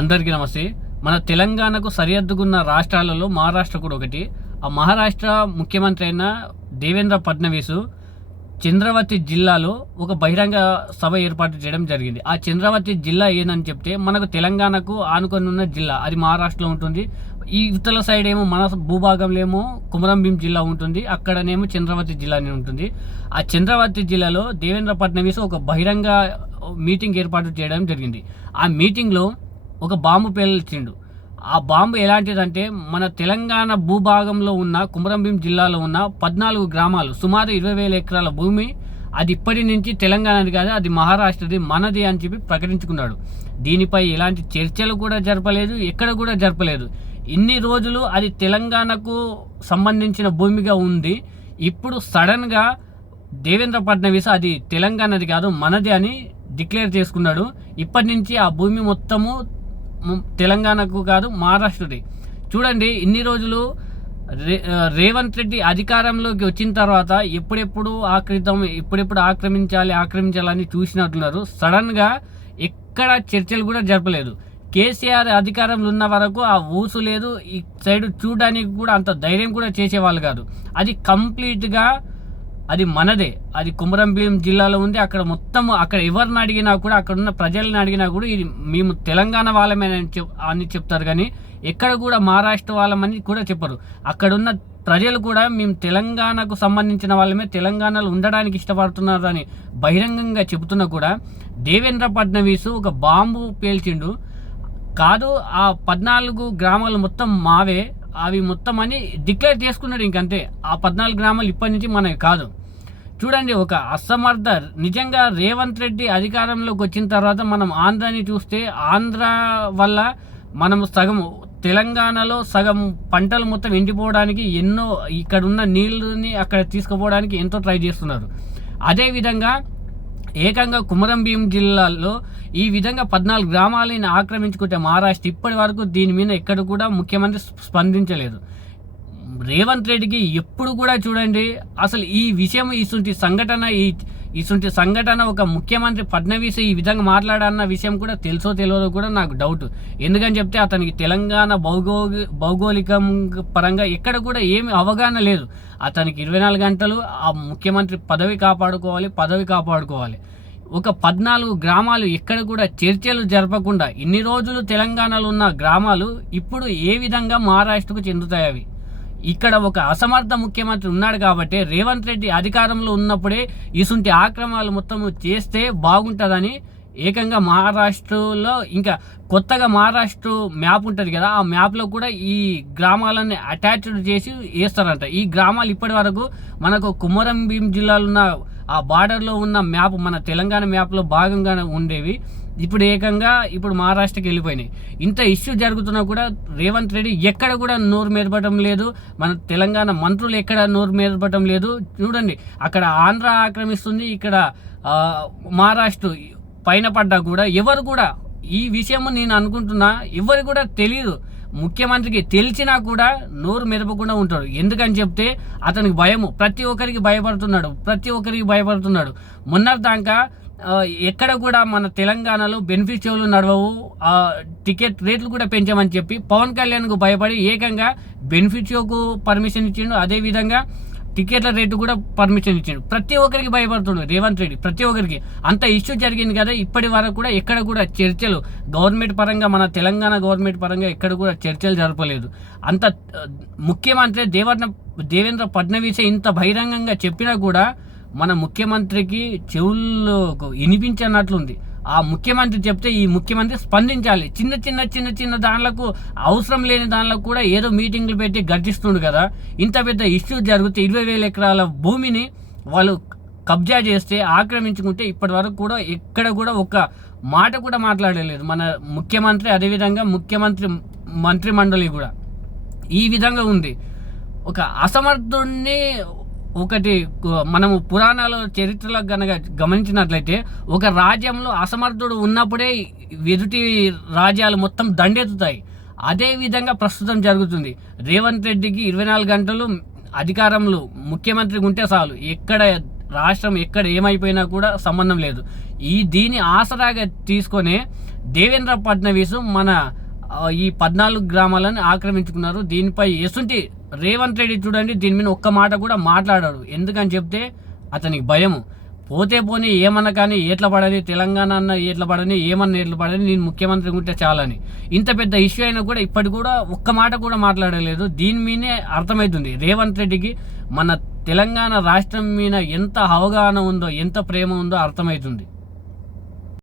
అందరికీ నమస్తే. మన తెలంగాణకు సరిహద్దుకున్న రాష్ట్రాలలో మహారాష్ట్ర కూడా ఒకటి. ఆ మహారాష్ట్ర ముఖ్యమంత్రి అయిన దేవేంద్ర ఫడ్నవీస్ చంద్రవతి జిల్లాలో ఒక బహిరంగ సభ ఏర్పాటు చేయడం జరిగింది. ఆ చంద్రవతి జిల్లా ఏందని చెప్తే మనకు తెలంగాణకు ఆనుకొని ఉన్న జిల్లా, అది మహారాష్ట్రలో ఉంటుంది. ఈ ఇవతల సైడ్ ఏమో మన భూభాగంలో ఏమో కుమరంభీం జిల్లా ఉంటుంది, అక్కడనేమో చంద్రవతి జిల్లా అని ఉంటుంది. ఆ చంద్రవతి జిల్లాలో దేవేంద్ర ఫడ్నవీస్ ఒక బహిరంగ మీటింగ్ ఏర్పాటు చేయడం జరిగింది. ఆ మీటింగ్లో ఒక బాంబు పేల్చిండు. ఆ బాంబు ఎలాంటిదంటే మన తెలంగాణ భూభాగంలో ఉన్న కుమరంభీం జిల్లాలో ఉన్న 14 గ్రామాలు, సుమారు 20,000 ఎకరాల భూమి, అది ఇప్పటి నుంచి తెలంగాణది కాదు, అది మహారాష్ట్రది, మనది అని చెప్పి ప్రకటించుకున్నాడు. దీనిపై ఎలాంటి చర్చలు కూడా జరపలేదు, ఎక్కడ కూడా జరపలేదు. ఇన్ని రోజులు అది తెలంగాణకు సంబంధించిన భూమిగా ఉంది. ఇప్పుడు సడన్గా దేవేంద్ర ఫడ్నవీస్ అది తెలంగాణది కాదు, మనది అని డిక్లేర్ చేసుకున్నాడు. ఇప్పటి నుంచి ఆ భూమి మొత్తము తెలంగాణకు కాదు, మహారాష్ట్రది. చూడండి, ఇన్ని రోజులు రేవంత్ రెడ్డి అధికారంలోకి వచ్చిన తర్వాత ఎప్పుడెప్పుడు ఆక్రమించాలని చూసినట్లున్నారు. సడన్గా ఎక్కడ చర్చలు కూడా జరపలేదు. కేసీఆర్ అధికారంలో ఉన్న వరకు ఆ ఊసు లేదు, ఈ సైడ్ చూడడానికి కూడా అంత ధైర్యం కూడా చేసేవాళ్ళు కాదు. అది కంప్లీట్గా అది మనదే, అది కుమరంభీం జిల్లాలో ఉంది. అక్కడ మొత్తం, అక్కడ ఎవరిని అడిగినా కూడా, అక్కడ ఉన్న ప్రజల్ని అడిగినా కూడా ఇది మేము తెలంగాణ వాళ్ళమే అని చెప్తారు, కానీ ఎక్కడ కూడా మహారాష్ట్ర వాళ్ళమని కూడా చెప్పరు. అక్కడున్న ప్రజలు కూడా మేము తెలంగాణకు సంబంధించిన వాళ్ళమే, తెలంగాణలో ఉండడానికి ఇష్టపడుతున్నారు అని బహిరంగంగా చెబుతున్నా కూడా దేవేంద్ర ఫడ్నవీస్ ఒక బాంబు పేల్చిండు. కాదు, ఆ 14 గ్రామాలు మొత్తం మావే, అవి మొత్తం అని డిక్లేర్ చేసుకున్నాడు. ఇంకంతే, ఆ 14 గ్రామాలు ఇప్పటి నుంచి మనవి కాదు. చూడండి, ఒక అసమర్థ, నిజంగా రేవంత్ రెడ్డి అధికారంలోకి వచ్చిన తర్వాత మనం ఆంధ్రాని చూస్తే, ఆంధ్ర వల్ల మనం సగం తెలంగాణలో సగం పంటలు మొత్తం ఎండిపోవడానికి ఎన్నో, ఇక్కడ ఉన్న నీళ్ళని అక్కడ తీసుకుపోవడానికి ఎంతో ట్రై చేస్తున్నారు. అదేవిధంగా ఏకంగా కుమరంభీం జిల్లాలో ఈ విధంగా 14 గ్రామాలను ఆక్రమించుకుంటే మహారాష్ట్ర ఇప్పటి వరకు దీని మీద ఎక్కడ కూడా ముఖ్యమంత్రి స్పందించలేదు. రేవంత్ రెడ్డికి ఎప్పుడు కూడా చూడండి, అసలు ఈ విషయం, ఇసుంటి సంఘటన ఒక ముఖ్యమంత్రి ఫడ్నవీస్ ఈ విధంగా మాట్లాడన్న విషయం కూడా తెలుసో తెలియదో కూడా నాకు డౌట్. ఎందుకని చెప్తే అతనికి తెలంగాణ భౌగోళికం పరంగా ఎక్కడ కూడా ఏమి అవగాహన లేదు. అతనికి 24 గంటలు ఆ ముఖ్యమంత్రి పదవి కాపాడుకోవాలి. ఒక 14 గ్రామాలు ఎక్కడ కూడా చర్చలు జరపకుండా ఇన్ని రోజులు తెలంగాణలో ఉన్న గ్రామాలు ఇప్పుడు ఏ విధంగా మహారాష్ట్రకు చెందుతాయి? అవి ఇక్కడ ఒక అసమర్థ ముఖ్యమంత్రి ఉన్నాడు కాబట్టి, రేవంత్ రెడ్డి అధికారంలో ఉన్నప్పుడే ఇసుంటి ఆక్రమణలు మొత్తం చేస్తే బాగుంటుందని ఏకంగా మహారాష్ట్రలో, ఇంకా కొత్తగా మహారాష్ట్ర మ్యాప్ ఉంటుంది కదా, ఆ మ్యాప్లో కూడా ఈ గ్రామాలన్నీ అటాచ్డ్ చేసి వేస్తారంట. ఈ గ్రామాలు ఇప్పటి వరకు మనకు కుమరంభీం జిల్లాలో ఉన్న ఆ బార్డర్లో ఉన్న మ్యాప్, మన తెలంగాణ మ్యాప్లో భాగంగా ఉండేవి. ఇప్పుడు మహారాష్ట్రకి వెళ్ళిపోయినాయి. ఇంత ఇష్యూ జరుగుతున్నా కూడా రేవంత్ రెడ్డి ఎక్కడ కూడా నోరు మెదపడం లేదు. మన తెలంగాణ మంత్రులు ఎక్కడ నోరు మెదపడం లేదు. చూడండి, అక్కడ ఆంధ్ర ఆక్రమిస్తుంది, ఇక్కడ మహారాష్ట్ర పైన పడ్డా కూడా ఎవరు కూడా ఈ విషయం, నేను అనుకుంటున్నా, ఎవరు కూడా తెలియదు. ముఖ్యమంత్రికి తెలిసినా కూడా నోరు మెదపకుండా ఉంటాడు. ఎందుకని చెప్తే అతనికి భయము, ప్రతి ఒక్కరికి భయపడుతున్నాడు. మొన్నటిదాకా ఎక్కడ కూడా మన తెలంగాణలో బెనిఫిషియర్లు నడవవు, టికెట్ రేట్లు కూడా పెంచామని చెప్పి పవన్ కళ్యాణ్కు భయపడి ఏకంగా బెనిఫిషియర్కు పర్మిషన్ ఇచ్చిండు, అదేవిధంగా టికెట్ల రేటు కూడా పర్మిషన్ ఇచ్చిండు. ప్రతి ఒక్కరికి భయపడుతున్నాడు రేవంత్ రెడ్డి, ప్రతి ఒక్కరికి. అంత ఇష్యూ జరిగింది కదా, ఇప్పటి వరకు కూడా ఎక్కడ కూడా చర్చలు గవర్నమెంట్ పరంగా, మన తెలంగాణ గవర్నమెంట్ పరంగా ఎక్కడ కూడా చర్చలు జరపలేదు. అంత ముఖ్యమంత్రి దేవేంద్ర ఫడ్నవీస్ ఇంత బహిరంగంగా చెప్పినా కూడా మన ముఖ్యమంత్రికి చెవుల్లో వినిపించనట్లుంది. ఆ ముఖ్యమంత్రి చెప్తే ఈ ముఖ్యమంత్రి స్పందించాలి. చిన్న దానిలకు, అవసరం లేని దానిలకు కూడా ఏదో మీటింగ్లు పెట్టి గర్జిస్తుండు కదా. ఇంత పెద్ద ఇష్యూ జరిగితే 20,000 ఎకరాల భూమిని వాళ్ళు కబ్జా చేస్తే, ఆక్రమించుకుంటే ఇప్పటి వరకు కూడా ఎక్కడ కూడా ఒక మాట కూడా మాట్లాడలేదు మన ముఖ్యమంత్రి. అదేవిధంగా మంత్రిమండలి కూడా ఈ విధంగా ఉంది. ఒక అసమర్థుడిని, ఒకటి మనము పురాణాల చరిత్రలో కనుక గమనించినట్లయితే, ఒక రాజ్యంలో అసమర్థుడు ఉన్నప్పుడే ఎదుటి రాజ్యాలు మొత్తం దండెత్తుతాయి. అదే విధంగా ప్రస్తుతం జరుగుతుంది. రేవంత్ రెడ్డికి 24 గంటలు అధికారంలో ముఖ్యమంత్రికి ఉంటే చాలు, ఎక్కడ రాష్ట్రం ఎక్కడ ఏమైపోయినా కూడా సంబంధం లేదు. దీని ఆసరాగా తీసుకొని దేవేంద్ర ఫడ్నవీస్ మన ఈ 14 గ్రామాలను ఆక్రమించుకున్నారు. దీనిపై ఎసుంటి రేవంత్ రెడ్డి చూడండి దీని మీద ఒక్క మాట కూడా మాట్లాడాడు. ఎందుకని చెప్తే అతనికి భయము. పోతే పోనీ ఏమన్నా కానీ ఏట్ల పడని, తెలంగాణ అన్న ఏట్ల పడని, ఏమన్నా ఏట్ల పడని, నేను ముఖ్యమంత్రి ఉంటే చాలని. ఇంత పెద్ద ఇష్యూ అయినా కూడా ఇప్పటి కూడా ఒక్క మాట కూడా మాట్లాడలేదు. దీని మీదే అర్థమవుతుంది రేవంత్ రెడ్డికి మన తెలంగాణ రాష్ట్రం మీద ఎంత అవగాహన ఉందో, ఎంత ప్రేమ ఉందో అర్థమవుతుంది.